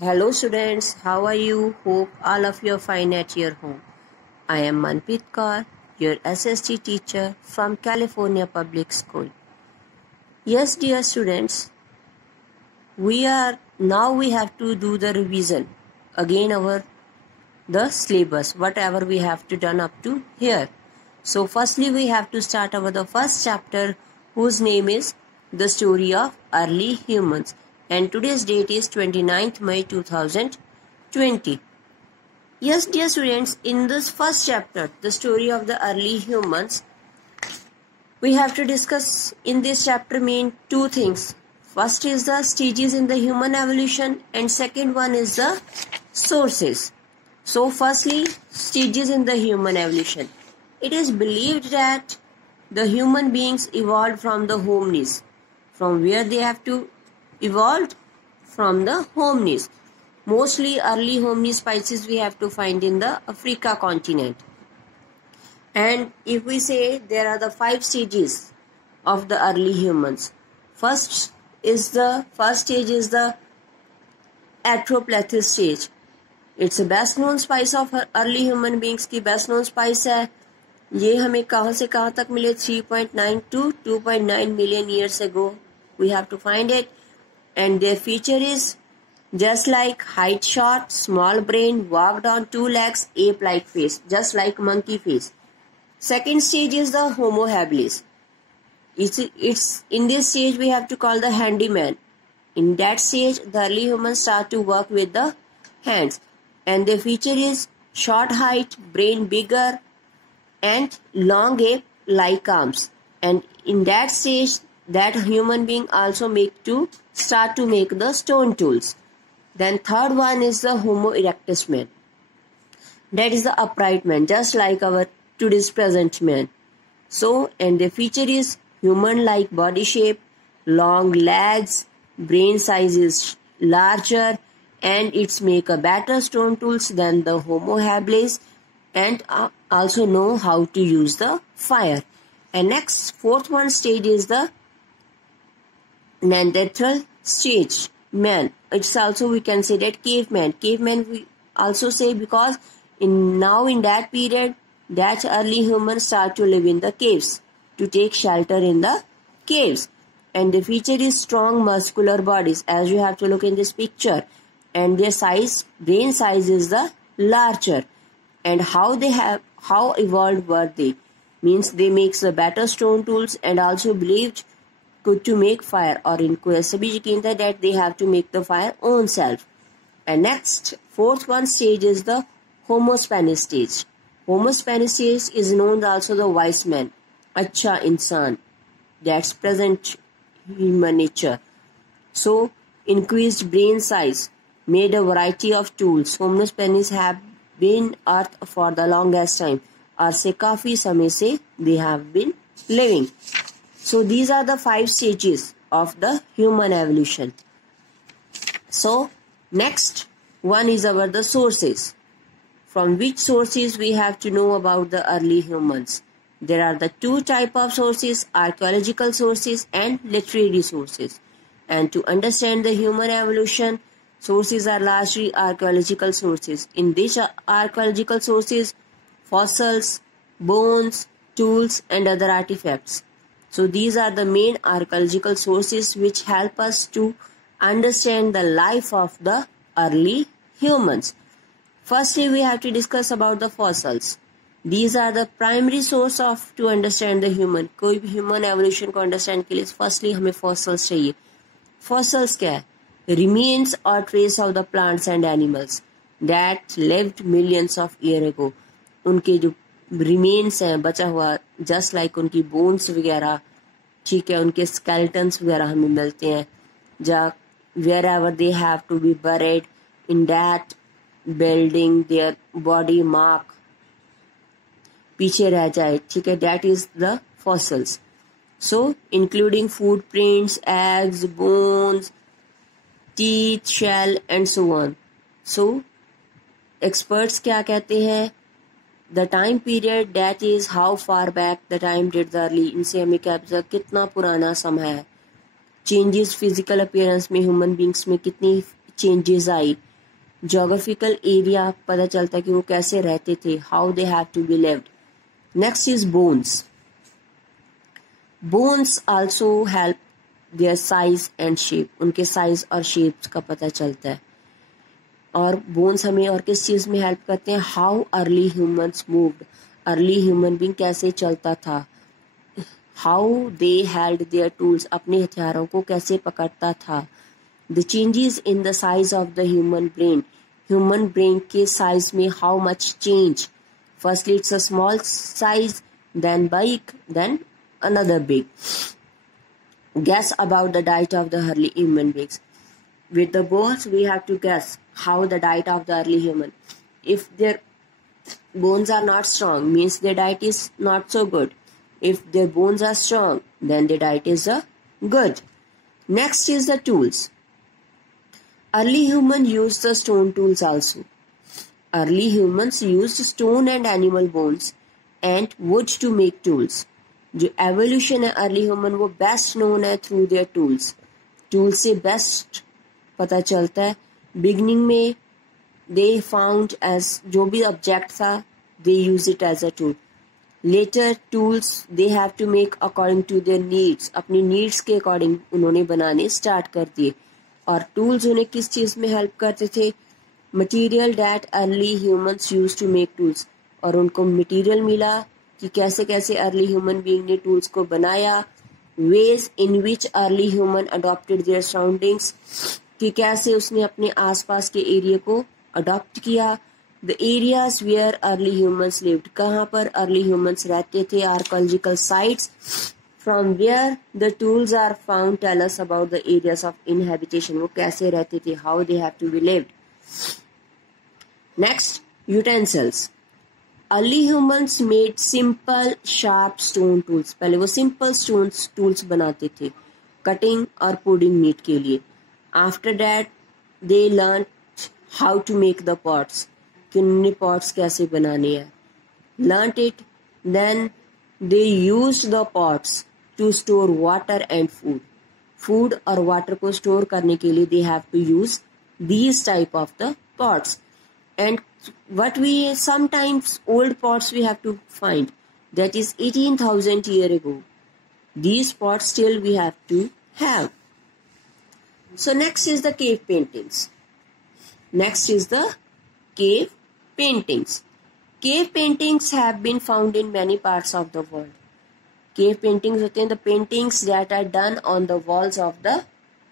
Hello students, how are you? Hope all of you are fine at your home. I am Manpreet Kaur, your SST teacher from California Public School. Yes, dear students, we have to do the revision again our the syllabus, whatever we have to done up to here. So firstly we have to start our the first chapter whose name is The Story of Early Humans, and today's date is 29th May 2020. Yes, dear students, in this first chapter, The Story of the Early Humans, we have to discuss in this chapter main two things. First is the stages in the human evolution and second one is the sources. So firstly, stages in the human evolution. It is believed that the human beings evolved from the hominids. From where they have to evolved? From the hominids. Mostly early hominid species we have to find in the Africa continent. And if we say there are the 5 stages of the early humans. First stage is the Anthropocene stage. It's a best known spice of early human beings की best known spice है. ये हमें कहाँ से कहाँ तक मिले 3.9 to 2.9 million years ago. We have to find it. And their feature is just like height short, small brain, walked on 2 legs, ape-like face, just like monkey face. Second stage is the Homo habilis. It's in this stage we have to call the handyman. In that stage, the early humans start to work with the hands. And the feature is short height, brain bigger, and long ape-like arms. And in that stage, that human being also start to make the stone tools. Then third one is the Homo erectus man. That is the upright man, just like our today's present man. So, and the feature is human-like body shape, long legs, brain size is larger, and it's make a better stone tools than the Homo habilis, and also know how to use the fire. And next, fourth one stage is the Neanderthal stage man. It's also we can say that caveman. Caveman we also say because in that period that early humans start to live in the caves to take shelter in the caves. And the feature is strong muscular bodies as you have to look in this picture. And their brain size is the larger. And how evolved were they? Means they makes the better stone tools and also believed good to make fire, or in सभी यकीन था that they have to make the fire own self. And next, fourth one stage is the Homo Spanish stage. Homo Spanish stage is known also the wise man, अच्छा इंसान. That's present human nature. So, increased brain size, made a variety of tools. Homo Spanish have been earth for the longest time. और से काफी समय से they have been living. So these are the 5 stages of the human evolution. So next one is the sources. From which sources we have to know about the early humans. There are the 2 type of sources, archaeological sources and literary sources. And to understand the human evolution, sources are largely archaeological sources. In these archaeological sources, fossils, bones, tools and other artifacts. So these are the main archaeological sources which help us to understand the life of the early humans. Firstly, we have to discuss about the fossils. These are the primary source to understand the human. कोई भी human evolution को understand के लिए firstly हमें fossils चाहिए. Fossils क्या है? Remains or trace of the plants and animals that lived millions of years ago. उनके जो रिमेन्स हैं बचा हुआ जस्ट लाइक उनकी बोन्स वगैरह, ठीक है, उनके स्केलेटन्स वगैरह हमें मिलते हैं जहाँ wherever they have to be buried in that building their body mark पीछे रह जाए, ठीक है, that is the fossils. So including food prints, eggs, bones, teeth, shell and so on. So experts क्या कहते हैं? The time period, that is how far back the time did the early. इनसे हमें क्या पता कितना पुराना समय है. Changes physical appearance में human beings में कितनी चेंजेस आई, जोग्राफिकल एरिया पता चलता है कि वो कैसे रहते थे, how they have to be lived. Next is bones. Bones also help their size and shape. उनके साइज और शेप्स का पता चलता है. और बोन्स हमें और किस चीज में हेल्प करते हैं, how early humans moved. Early human being कैसे चलता था, how they held their tools, अपने हथियारों को कैसे पकड़ता था. The changes in the size of the human brain. Human brain के साइज में how much change. Firstly it's a small size, then big, then another big. Guess about the diet of the early human beings. With the bones, we have to guess how the diet of the early human. If their bones are not strong, means their diet is not so good. If their bones are strong, then their diet is good. Next is the tools. Early human used the stone tools also. Early humans used stone and animal bones and wood to make tools. जो evolution है early human वो best known है through their tools. Tools से best पता चलता है. Beginning में they found as जो भी ऑब्जेक्ट था they use it as a tool. Later tools they have to make according to their needs. अपनी नीड्स के अकॉर्डिंग उन्होंने बनाने स्टार्ट कर दिए. और टूल्स उन्हें किस चीज में हेल्प करते थे, material that early humans use to make tools. और उनको मटीरियल मिला कि कैसे कैसे अर्ली ह्यूमन बीइंग ने टूल्स को बनाया. Ways in which early human adopted their surroundings, कि कैसे उसने अपने आसपास के एरिया को अडॉप्ट किया. The areas where early humans lived, कहाँ पर अर्ली ह्यूमंस रहते थे. Archaeological sites from where the tools are found tell us about the areas of inhabitation. वो कैसे रहते थे, how they have to be lived. Next, utensils. Early humans made simple sharp stone tools. पहले वो simple stone tools बनाते थे cutting और pudding meat के लिए. After that they learn how to make the pots, कि उन्होंने पॉट्स कैसे बनाने हैं. Learn it, then they use the pots to store water and food. Food और वाटर को स्टोर करने के लिए they have to use these type of the pots. And what we sometimes old pots we have to find that is 18,000 year ago. These pots still we have to have. So next is the cave paintings. Next is the cave paintings. Cave paintings have been found in many parts of the world. Cave paintings होते हैं the paintings that are done on the walls of the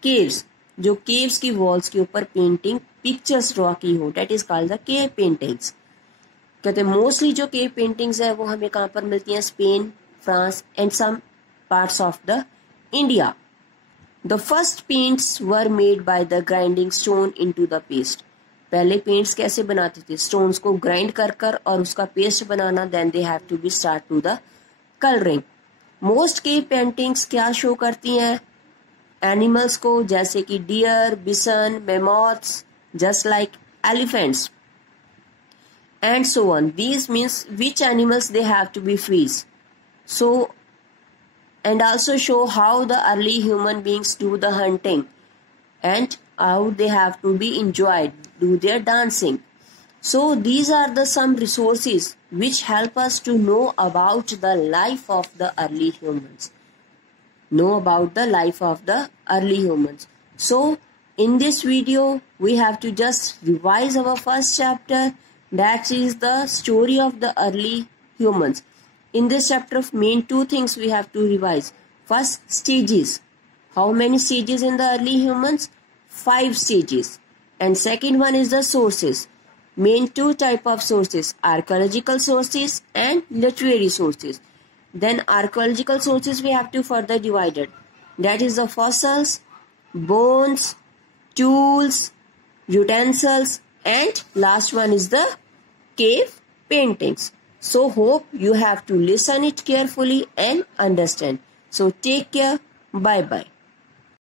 caves. जो caves की walls के ऊपर painting pictures draw की हो, that is called the cave paintings. कहते हैं मोस्टली जो केव पेंटिंग्स है वो हमें कहाँ पर मिलती हैं, Spain, France and some parts of the India. The first paints were made by the grinding stone into the paste. पहले पेंट्स कैसे बनाते थे, स्टोन्स को ग्राइंड कर कर और उसका पेस्ट बनाना. Then they have to be start to the colouring. Most cave paintings क्या शो करती हैं, एनिमल्स को, जैसे कि deer, bison, mammoths, just like elephants and so on. These means which animals they have to be freeze. So and also show how the early human beings do the hunting and how they have to be enjoyed, do their dancing. So these are the some resources which help us to know about the life of the early humans. Know about the life of the early humans. So in this video, we have to just revise our first chapter, that is the story of the early humans. In this chapter, main two things we have to revise. First, stages. How many stages in the early humans? 5 stages. And second one is the sources. Main two type of sources, archaeological sources and literary sources. Then archaeological sources we have to further divide it. That is the fossils, bones, tools, utensils, and last one is the cave paintings. So hope you have to listen it carefully and understand. So take care. Bye bye.